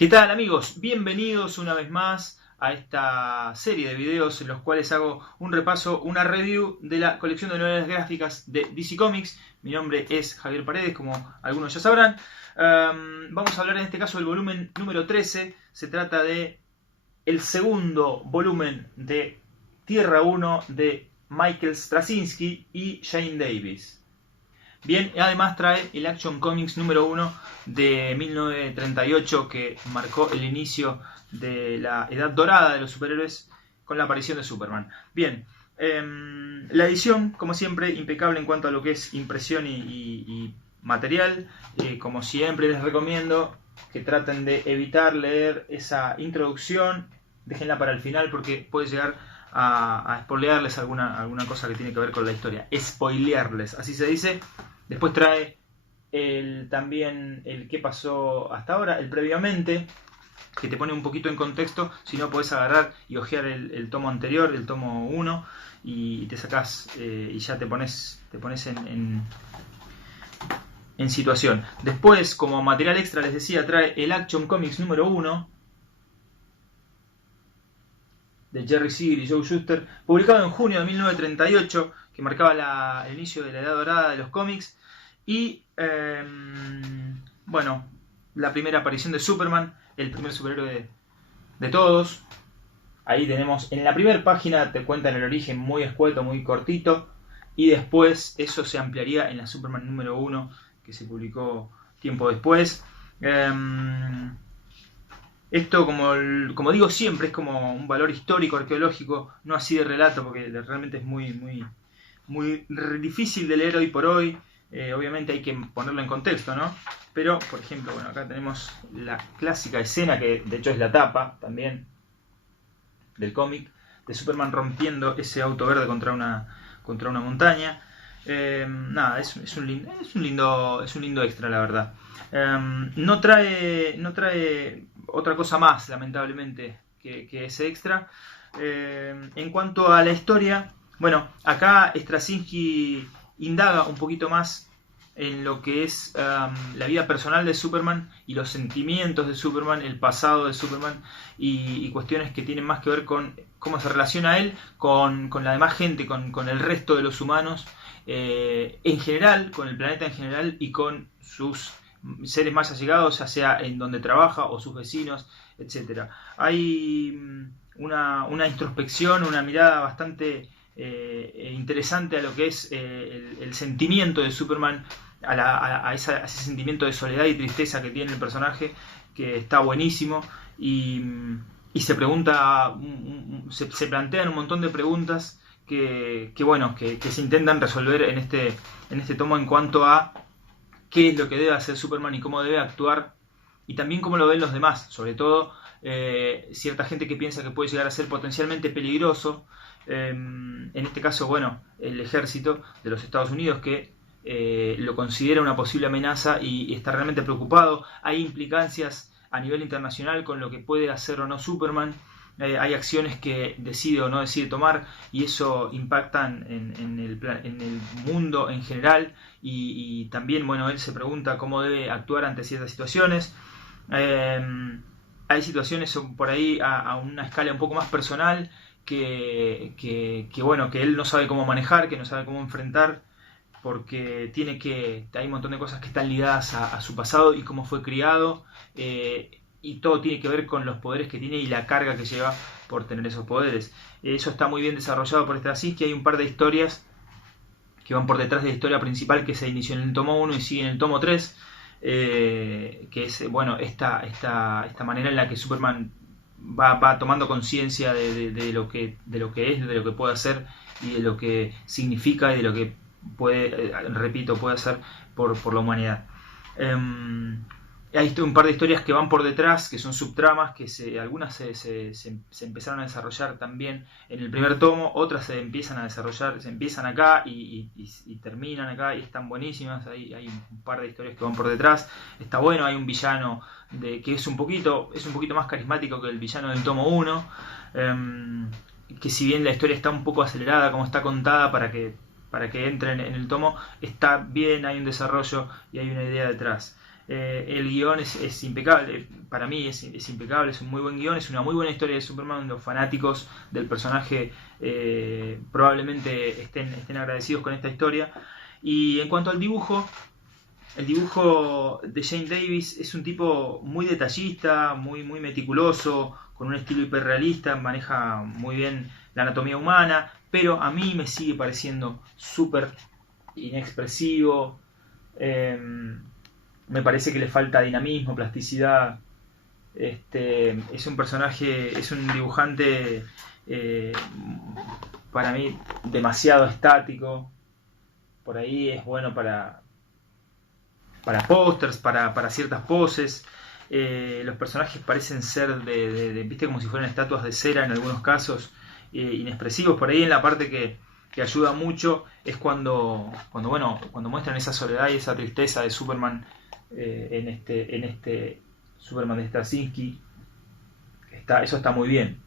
¿Qué tal, amigos? Bienvenidos una vez más a esta serie de videos en los cuales hago un repaso, una review de la colección de novelas gráficas de DC Comics. Mi nombre es Javier Paredes, como algunos ya sabrán. Vamos a hablar en este caso del volumen número 13. Se trata de el segundo volumen de Tierra 1 de Michael Straczynski y Shane Davis. Bien, además trae el Action Comics número 1 de 1938 que marcó el inicio de la edad dorada de los superhéroes con la aparición de Superman. Bien, la edición, como siempre, impecable en cuanto a lo que es impresión y material. Como siempre les recomiendo que traten de evitar leer esa introducción, déjenla para el final porque puede llegar a spoilearles alguna cosa que tiene que ver con la historia. Spoilearles, así se dice. Después trae también el qué pasó hasta ahora, el previamente, que te pone un poquito en contexto. Si no, podés agarrar y hojear el tomo anterior, el tomo 1, y te sacás y ya te pones en situación. Después, como material extra, les decía, trae el Action Comics número 1 de Jerry Siegel y Joe Shuster, publicado en junio de 1938, que marcaba el inicio de la edad dorada de los cómics. Y bueno, la primera aparición de Superman, el primer superhéroe de todos. Ahí tenemos, en la primera página te cuentan el origen muy escueto, muy cortito, y después eso se ampliaría en la Superman número 1, que se publicó tiempo después. Esto, como digo siempre, es como un valor histórico, arqueológico, no así de relato, porque realmente es muy difícil de leer hoy por hoy. Obviamente hay que ponerlo en contexto, ¿no? Pero, por ejemplo, bueno, acá tenemos la clásica escena, que de hecho es la tapa también del cómic, de Superman rompiendo ese auto verde contra una montaña. Nada, es un lindo extra, la verdad. No trae otra cosa más, lamentablemente, que ese extra. En cuanto a la historia, bueno, acá Straczynski indaga un poquito más en lo que es la vida personal de Superman y los sentimientos de Superman, el pasado de Superman y cuestiones que tienen más que ver con cómo se relaciona él con la demás gente, con el resto de los humanos en general, con el planeta en general y con sus seres más allegados, ya sea en donde trabaja o sus vecinos, etc. Hay una introspección, una mirada bastante interesante a lo que es el sentimiento de Superman, a ese sentimiento de soledad y tristeza que tiene el personaje, que está buenísimo, y se pregunta, se plantean un montón de preguntas que se intentan resolver en este tomo en cuanto a qué es lo que debe hacer Superman y cómo debe actuar, y también cómo lo ven los demás, sobre todo cierta gente que piensa que puede llegar a ser potencialmente peligroso. En este caso, bueno, el ejército de los Estados Unidos, que lo considera una posible amenaza y está realmente preocupado. Hay implicancias a nivel internacional con lo que puede hacer o no Superman. Hay acciones que decide o no decide tomar, y eso impactan en el mundo en general, y también, bueno, él se pregunta cómo debe actuar ante ciertas situaciones. Hay situaciones por ahí a una escala un poco más personal que él no sabe cómo manejar, que no sabe cómo enfrentar, porque hay un montón de cosas que están ligadas a su pasado y cómo fue criado, y todo tiene que ver con los poderes que tiene y la carga que lleva por tener esos poderes. Eso está muy bien desarrollado por Straczynski. Hay un par de historias que van por detrás de la historia principal, que se inició en el tomo 1 y sigue en el tomo 3, que es, bueno, esta manera en la que Superman va tomando conciencia de lo que es, de lo que puede hacer y de lo que significa y de lo que puede hacer por la humanidad. Hay un par de historias que van por detrás, que son subtramas, que algunas se empezaron a desarrollar también en el primer tomo, otras se empiezan a desarrollar, se empiezan acá y terminan acá, y están buenísimas. Hay un par de historias que van por detrás. Está bueno. Hay un villano que es un poquito más carismático que el villano del tomo 1, que si bien la historia está un poco acelerada como está contada para que entren en el tomo, está bien, hay un desarrollo y hay una idea detrás. El guión es impecable. para mí es impecable, es un muy buen guión, es una muy buena historia de Superman. Los fanáticos del personaje probablemente estén agradecidos con esta historia. Y en cuanto al dibujo, el dibujo de Shane Davis es un tipo muy detallista, muy meticuloso, con un estilo hiperrealista, maneja muy bien la anatomía humana, pero a mí me sigue pareciendo súper inexpresivo. Me parece que le falta dinamismo, plasticidad. Es un personaje, es un dibujante para mí demasiado estático. Por ahí es bueno para pósters, para ciertas poses. Los personajes parecen ser viste, como si fueran estatuas de cera en algunos casos, inexpresivos. Por ahí en la parte que ayuda mucho es cuando muestran esa soledad y esa tristeza de Superman en este Superman de Straczynski. Eso está muy bien.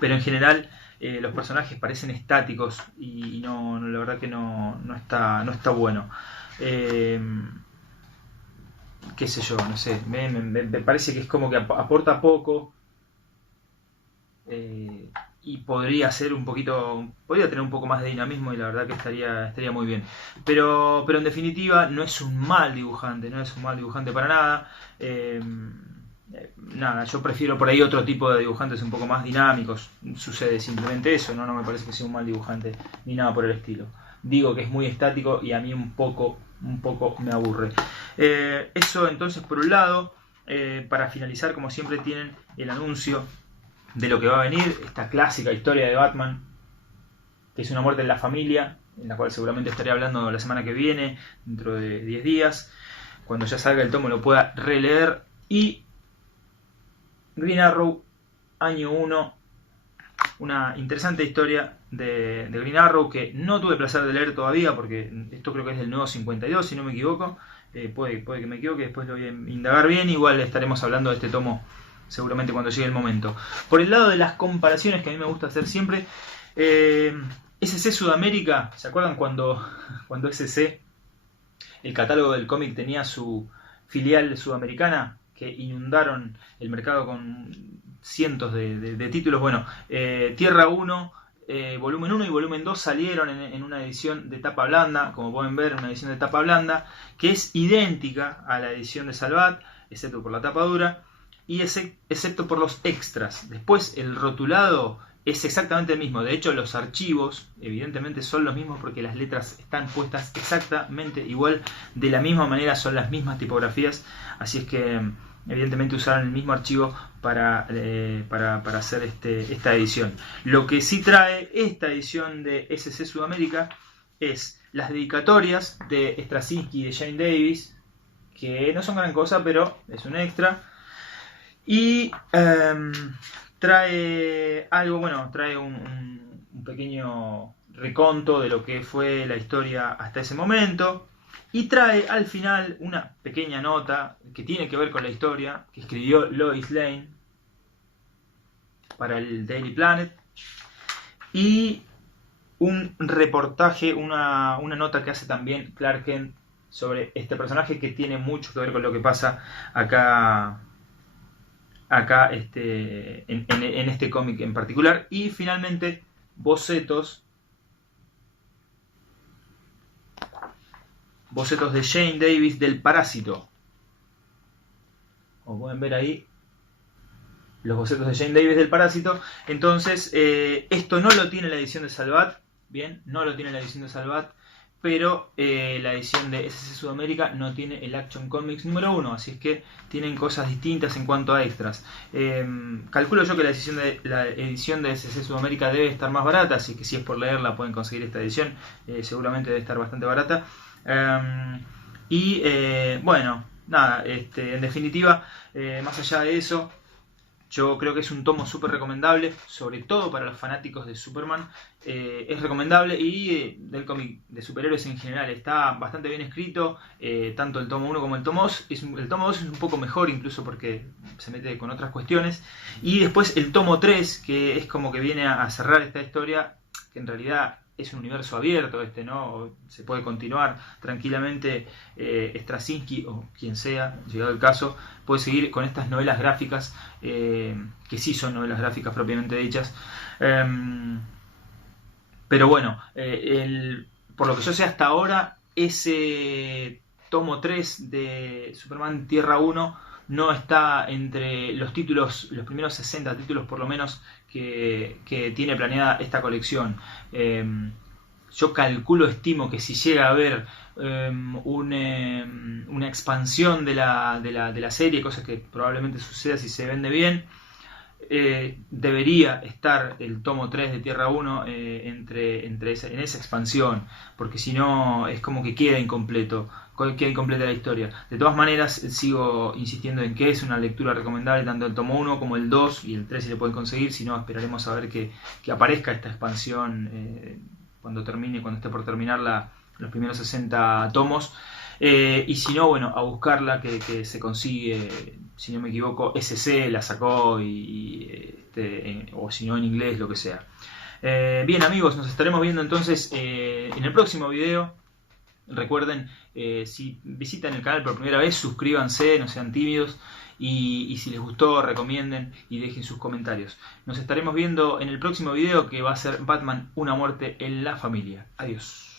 Pero en general los personajes parecen estáticos y no, la verdad que no está bueno. Qué sé yo, no sé, me parece que es como que aporta poco, y podría tener un poco más de dinamismo, y la verdad que estaría muy bien. Pero en definitiva no es un mal dibujante, para nada. Nada, yo prefiero por ahí otro tipo de dibujantes un poco más dinámicos. Sucede simplemente eso, no me parece que sea un mal dibujante ni nada por el estilo. Digo que es muy estático y a mí un poco me aburre. Eso entonces por un lado. Para finalizar, como siempre, tienen el anuncio de lo que va a venir, esta clásica historia de Batman, que es una muerte en la familia, en la cual seguramente estaré hablando la semana que viene, dentro de 10 días, cuando ya salga el tomo lo pueda releer. Y Green Arrow, año 1, una interesante historia de Green Arrow que no tuve placer de leer todavía, porque esto creo que es del nuevo 52, si no me equivoco. Puede que me equivoque, después lo voy a indagar bien. Igual estaremos hablando de este tomo seguramente cuando llegue el momento. Por el lado de las comparaciones, que a mí me gusta hacer siempre, SC Sudamérica, ¿se acuerdan cuando SC, el catálogo del cómic, tenía su filial sudamericana, que inundaron el mercado con cientos de títulos? Bueno, Tierra 1, volumen 1 y volumen 2 salieron en una edición de tapa blanda, como pueden ver, una edición de tapa blanda que es idéntica a la edición de Salvat, excepto por la tapa dura y excepto por los extras. Después el rotulado es exactamente el mismo. De hecho, los archivos evidentemente son los mismos, porque las letras están puestas exactamente igual, de la misma manera, son las mismas tipografías. Así es que evidentemente usaron el mismo archivo para hacer esta edición. Lo que sí trae esta edición de SC Sudamérica es las dedicatorias de Straczynski y de Shane Davis, que no son gran cosa, pero es un extra. Y trae algo, trae un pequeño reconto de lo que fue la historia hasta ese momento. Y trae al final una pequeña nota que tiene que ver con la historia, que escribió Lois Lane para el Daily Planet. Y un reportaje, una nota que hace también Clark Kent sobre este personaje, que tiene mucho que ver con lo que pasa acá en este cómic en particular. Y finalmente bocetos de Shane Davis del Parásito. Como pueden ver ahí, los bocetos de Shane Davis del Parásito. Entonces, esto no lo tiene la edición de Salvat. Bien, no lo tiene la edición de Salvat, pero la edición de SC Sudamérica no tiene el Action Comics número 1, así es que tienen cosas distintas en cuanto a extras. Calculo yo que la edición de SC Sudamérica debe estar más barata, así que si es por leerla pueden conseguir esta edición, seguramente debe estar bastante barata. Bueno, nada, en definitiva, más allá de eso, yo creo que es un tomo súper recomendable, sobre todo para los fanáticos de Superman. Es recomendable, y del cómic de superhéroes en general está bastante bien escrito, tanto el tomo 1 como el tomo 2. El tomo 2 es un poco mejor, incluso porque se mete con otras cuestiones. Y después el tomo 3, que es como que viene a cerrar esta historia, que en realidad es un universo abierto ¿no? Se puede continuar tranquilamente. Straczynski o quien sea, llegado el caso, puede seguir con estas novelas gráficas, que sí son novelas gráficas propiamente dichas. Pero bueno, por lo que yo sé hasta ahora, ese tomo 3 de Superman Tierra 1 no está entre los títulos, los primeros 60 títulos por lo menos que tiene planeada esta colección. Yo estimo que si llega a haber una expansión de la serie, cosa que probablemente suceda si se vende bien, debería estar el tomo 3 de Tierra 1 en esa expansión, porque si no es como que queda incompleta la historia. De todas maneras, sigo insistiendo en que es una lectura recomendable tanto el tomo 1 como el 2 y el 3 si le pueden conseguir. Si no, esperaremos a ver que aparezca esta expansión cuando esté por terminar los primeros 60 tomos. Y si no, bueno, a buscarla, que se consigue, si no me equivoco, SC la sacó o si no en inglés, lo que sea. Bien amigos, nos estaremos viendo entonces en el próximo video. Recuerden, si visitan el canal por primera vez, suscríbanse, no sean tímidos, y si les gustó, recomienden y dejen sus comentarios. Nos estaremos viendo en el próximo video, que va a ser Batman, una muerte en la familia. Adiós.